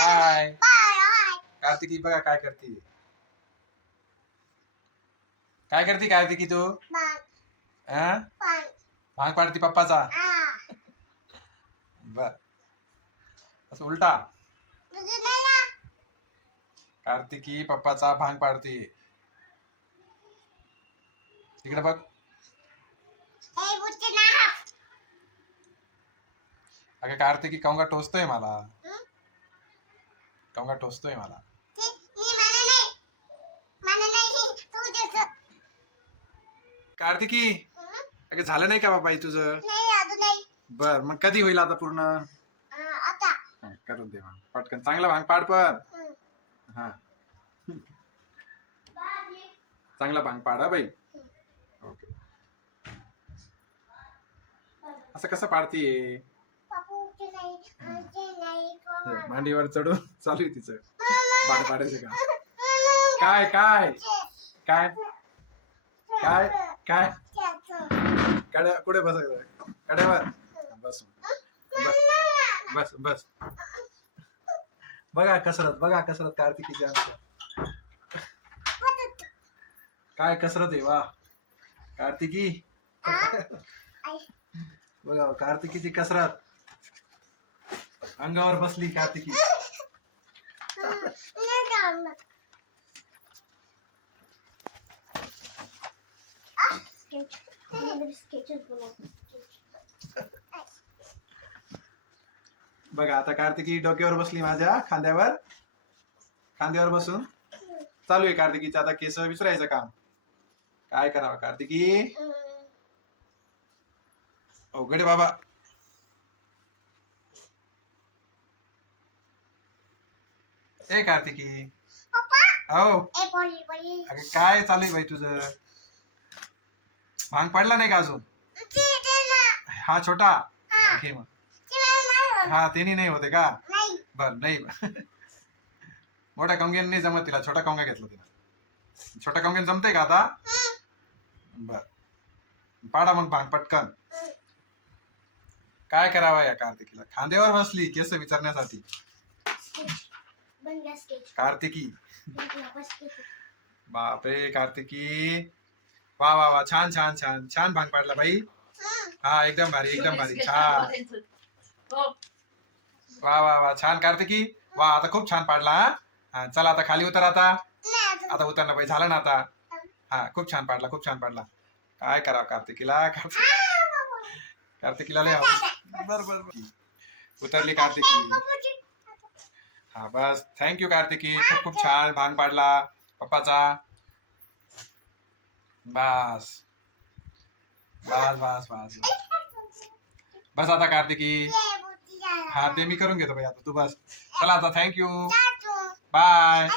हाय कार्तिकी बघा काय करते. काय करते कार्तिकी तू? हा? भांग पाडती पप्पाचा? आ बर. असं उलटा. कार्तिकी पप्पाचा भांग पाडते. तिकडे बघ. अगं कार्तिकी कौंगा टोचतोय मला? कौंगा टोचतोय मला? कार्तिकी? अगं झालं नाही का बाबा हे तुझं? नाही अजून नाही. बर मग कधी होईल आता पूर्ण? हा, करून दे मग. पटकन चांगला भांग पाड पण. हं. हा. चांगला भांग पाड हा बाई. ओके. असं कसं पाडतीये पप्पूचे नाही आमचे नाही कोण मांडीवर चढून चालू आहे तिचं. भांग पाडायचं का. काय काय? काय? काय? काय? कड्या कुठे बसायचं? कड्यावर? बस. बस बस. बघा कसरत बघा कसरत कार्तिकीची काय कसरत आहे वा. कार्तिकी. बघा कार्तिकीची कसरत. अंगावर बसली कार्तिकी. बघा आता कार्तिकी डोक्यावर बसली माझ्या खांद्यावर. खांद्यावर बसून. चालू आहे कार्तिकीचं आता केस विसरायचं काम. काय करावं कार्तिकी? अवघड बाबा. ए कार्तिकी. हो. अगं काय चालू आहे बाई तुझं? भांग पडला नाही का अजून? हा छोटा. हा. घे मग. ते मला नाही हा तेनी नाही होते का? बर नाही. मोठ्या कंग्याने नाही जमत तिला छोटा कंगा घेतला तिला. छोट्या कंग्याने जमते का आता. बर. पाडा मग भांग पटकन. काय करावं या कार्तिकीला? खांद्यावर बसली केस विचारण्यासाठी. बन गया sketch. कार्तिकी. बापरे कार्तिकी वा वा वा छान छान छान छान भाँग पाडला बाई हम्म. हा एकदम भारी एकदम भारी छान वा वा वा छान कार्तिकी वा आता खूप छान पाडला हा? हा चला आता खाली उतर आता आता उतर ना बाई झालं ना आता हा खूप छान पाडला खूप छान पाडला काय करावं कार्तिकीला. कार्तिकीला लय. बर बर उतरली कार्तिकी. हा बस. थँक्यू कार्तिकी. खूप खूप छान भांग पाडला. पप्पाचा. बस. बस बस बस. बस आता कार्तिकी. हा ते मी करून घेतो बाई आता. तू बस. चला आता थँक्यू. बाय